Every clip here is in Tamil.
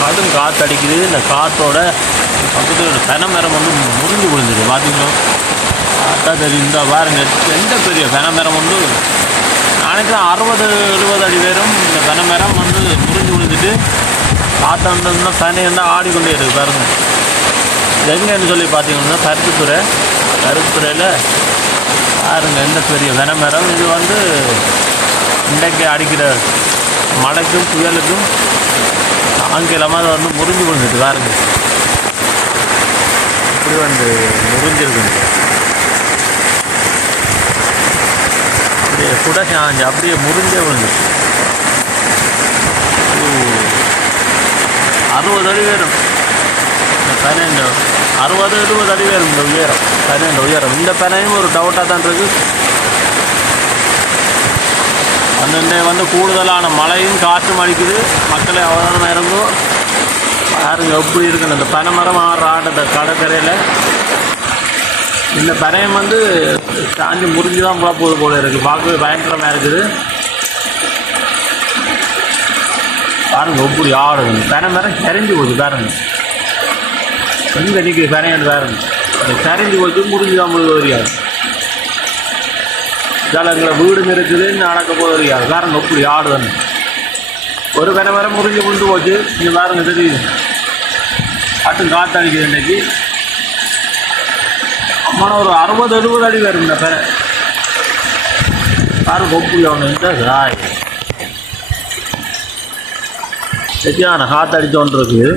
கடும் காற்று அடிக்குது. இந்த காற்றோட பக்கத்தில் ஒரு பென மரம் வந்து முறிஞ்சு விழுந்துது. பார்த்தீங்களா? பார்த்தா தெரியும். இந்த பாருங்க எந்த பெரிய பென மரம் வந்து நினைக்கிறேன் 60-70 அடி பேரும் இந்த பென மரம் வந்து முறிஞ்சு விழுந்துட்டு காற்றாண்டா பெனை இருந்தால் ஆடிக்கொண்டே இருக்குது. பாருங்க எங்கன்னு சொல்லி பார்த்தீங்கன்னா கருத்துத்துறையில் பாருங்க எந்த பெரிய பென மரம். இது வந்து இன்றைக்கு அடிக்கிற மழைக்கும் புயலுக்கும் ஆங்கிலமாக அதை வந்து முறிஞ்சு விழுந்துட்டு பாருங்க. இப்படி வந்து முறிஞ்சிருக்கு. அப்படியே சுட சாஞ்சு அப்படியே முறிஞ்சே விழுந்துச்சு. 60 அடி உயரம். இந்த பனை 60-70 அடி உயரம். இந்த உயரம் பனை உயரம். இந்த பனையும் ஒரு டவுட்டாக தான் இருக்குது. அந்த வந்து கூடுதலான மழையும் காற்றும் அடிக்குது. மக்களை அவதானமாக இருந்தோம். பாருங்க எப்படி இருக்குன்னு இந்த பனை மரம் ஆடுற கடற்கரையில். இந்த பனையம் வந்து சாஞ்சி முறிஞ்சு தான் போகுது போல இருக்குது. பார்க்கவே பயங்கரமாக இருக்குது. பாருங்க எப்படி ஆடுது. பனை மரம் சரிஞ்சு போச்சு. பாருங்க எங்கே நிற்கிது பனையன்னு பாருங்க. சரிஞ்சு போச்சு. முறிஞ்சு தான் போகுது வரியாது. இதால் எங்களை வீடுங்க இருக்குது. நடக்க போது வரியாது. பாருங்க எப்படி ஆடுதுன்னு. ஒரு பனை மரம் முறிஞ்சு கொண்டு போச்சு. இங்கே பாருங்க தெரியுது. காட்டும் காற்று அடிக்குது. இன்றைக்கு அம்மான ஒரு 60-70 அடி வரும் இந்த பெரை. பாருங்க எப்படி ஒன்று இந்த காய் சரியான காற்று அடித்தோன்னு இருக்குது.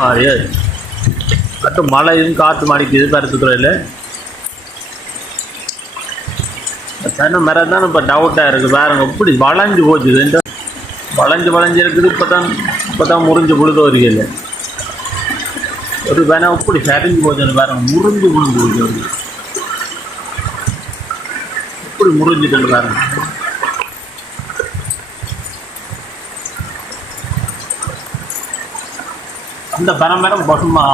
மாதிரியே கட்டும் மழையும் காற்று அடிக்குது. கருத்துத்துறையில் தென்னை மரம் தான் இப்போ டவுட்டாக இருக்குது. பாருங்க எப்படி வளைஞ்சு போச்சுது. இந்த வளைஞ்சு இருக்குது. இப்போ தான் முறிஞ்சு விழுத வருகிறது. ஒரு வேணா எப்படி சரிஞ்சு போச்சுன்னு பாருங்க. முறிஞ்சு விழுந்து போச்சு. எப்படி முறிஞ்சுட்டு பாருங்க. அந்த பனை மரம் பசுமா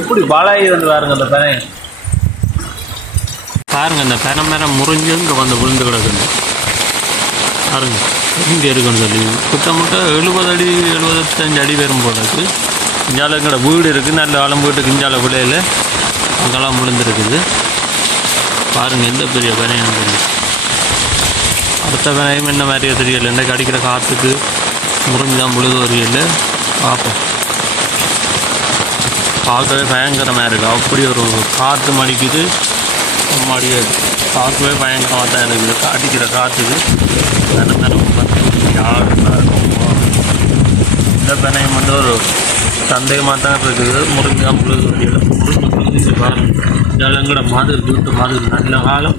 எப்படி வளையுதுன்னு பாருங்க. அந்த பனை பாருங்க. இந்த பனை மரம் முறிஞ்சு இங்கே வந்து விழுந்து கிடக்குது. பாருங்க இங்கே இருக்குன்னு சொல்லி கிட்டமுட்ட 70 அடி 75 அடி வரும் போல இருக்குது. இஞ்சால எங்களோட வீடு இருக்குது. நல்ல ஆழம் வீட்டுக்கு இஞ்சால விளையில அங்கெல்லாம் விழுந்துருக்குது. பாருங்கள் எந்த பெரிய பனையும் தெரியும். அடுத்த பனையும் என்ன மாதிரியே தெரியல. இன்றைக்கு அடிக்கிற காற்றுக்கு முறிஞ்சுதான் விழுது வரையில பார்ப்போம். பார்க்கவே பயங்கரமாக இருக்குது. அப்படி ஒரு காற்று மடிக்குது. மாடியே பார்க்கவே பயங்கரமாக தான் இருக்குது. அடிக்கிற காற்றுக்கு இந்த பனையும் வந்து ஒரு சந்தேகமாக தான் இருக்குது. முறிஞ்சால் முழுது முறிஞ்சு பாருங்கள். ஜலங்கட மாதிரி வீட்டு மாதிரி நல்ல காலம்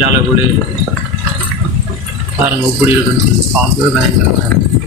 ஜால விளையுது. பாருங்கள் இப்படி இருக்குன்னு சொல்லி பார்க்கவே பயங்கரமாக இருக்குது.